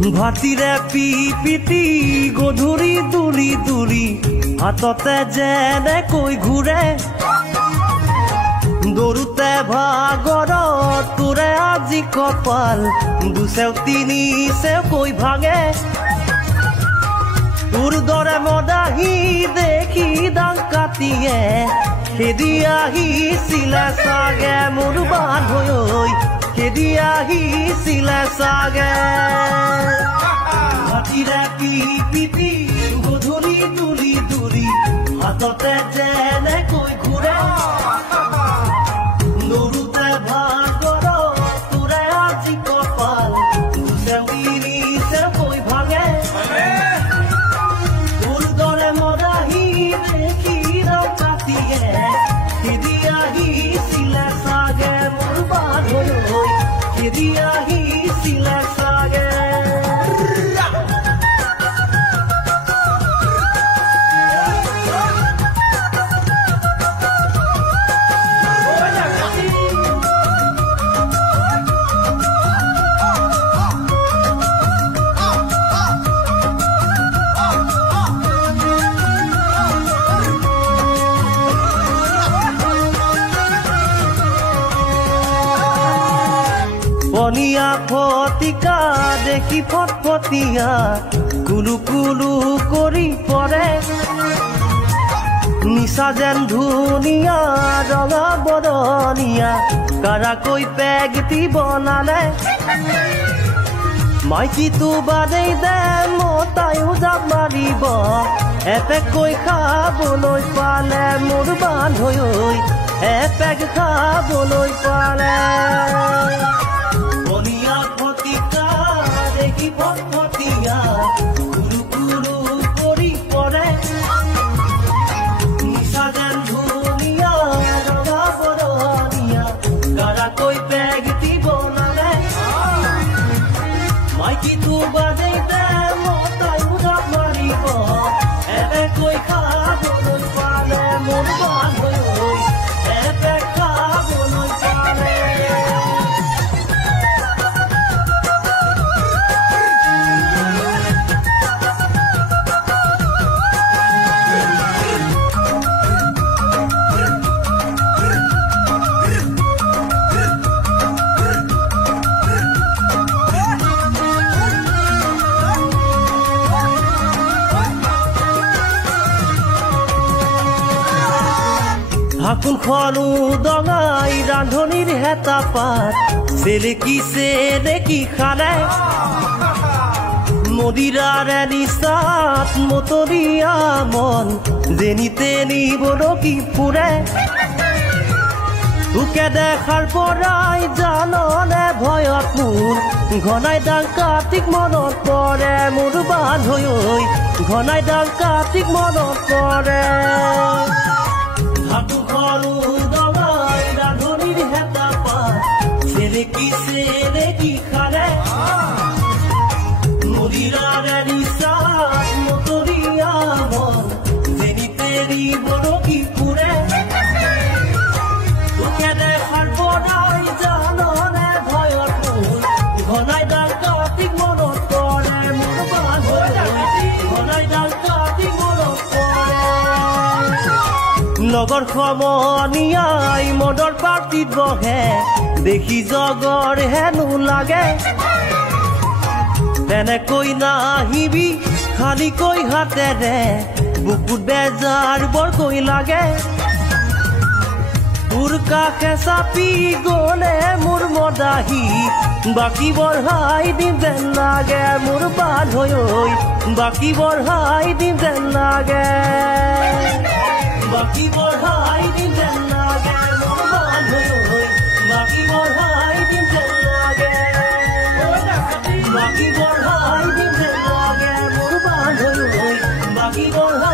ভাতিৰে পিপিতি গধুৰি দুৰি দুৰি হাততে যেনেকৈ ঘূৰে দৌৰোতে ভাগৰত তোৰে আজি কপাল দুচেও তিনি চেওকৈ ভাঙে তোৰ দৰে মদাহী দেখি দাং কাটিয়ে খেদি আহিছিলে চাগে মোৰ বান্ধৈ খেদি আহিছিলে চাগে ভাতিৰে পিপিতি গধুৰি দুৰি দুৰি হাততে যেনেকৈ ঘূৰে দৌৰোতে ভাগৰত তোৰে আজি কপাল দুচেও তিনি চেওকৈ ভাঙে তোৰ দৰে মদাহী দেখি দাং কাটিয়ে খেদি আহিছিলে চাগে মোৰ বান্ধৈ খেদি আহিছিলে চাগে পনিয়া ফটিকা দেখি ফটফটিয়া কুলু কুলু কৰি পৰে নিচা যেন ধুনীয়া ৰঙা বৰণীয়া কাৰাকৈ পেগটি বনালে মাইকীটো বাদেই দে মতায়ো জাপ মাৰিব এপেকৈ খাবলৈ পালে মোৰ বান্ধৈ এপেক খাবলৈ পালে পনিয়া ফটিকা দেখি ফটফটিয়া কুলু কুলু কৰি পৰে নিচা যেন ধুনীয়া ৰঙা বৰণীয়া কাৰাকৈ পেগটি বনালে মাইকীটো বাদেই দে মতায়ো জাপ মাৰিব এপেকৈ খাবলৈ পালে মোৰ বান্ধৈ এপেক খাবলৈ পালে ঢাকুনখনো দঙাই ৰান্ধনিৰ হেতা পাত চেলেকি খালে মদিৰাৰে নিচাত মতলীয়া মন যেনিতে নিবৰকি ফুৰে তোকে দেখাৰ পৰাই জাননে ভয়ত মোৰ ঘনাই দাং কাটিক মনত পৰে মোৰ বান্ধৈ ঘনাই দাং কাটিক মনত পৰে ঢাকুনখনো দঙাই ৰান্ধনিৰ হেতা পাত চেলেকি খালে মদিৰাৰে নিচাত মতলীয়া মন যেনিতে নিবৰকি ফুৰে তোকে দেখাৰ পৰাই জাননে ভয়ত মোৰ ঘনাই দাং কাটিক মনত পৰে মোৰ বান্ধৈ ঘনাই দাং কাটিক মনত পৰে লগৰ সমনীয়াই মদৰ পাৰ্টিত বহে দেখি জগৰ হেনো লাগে তেনেকৈ নাহিবি খালিকৈ হাতেৰে বুকুত বেজাৰ বৰকৈ লাগে তোৰ কাষে চাপি গ'লে মোৰ মদাহী বাকী বঢ়াই দিম যেন লাগে মোৰ বান্ধৈ বাকী বঢ়াই দিম যেন লাগে বাকী বঢ়াই দিম যেন লাগে মোৰ বান্ধৈ বাকী বঢ়াই দিম যেন লাগে বাকী বঢ়াই দিম যেন লাগে মোৰ বান্ধৈ বাকী বঢ়াই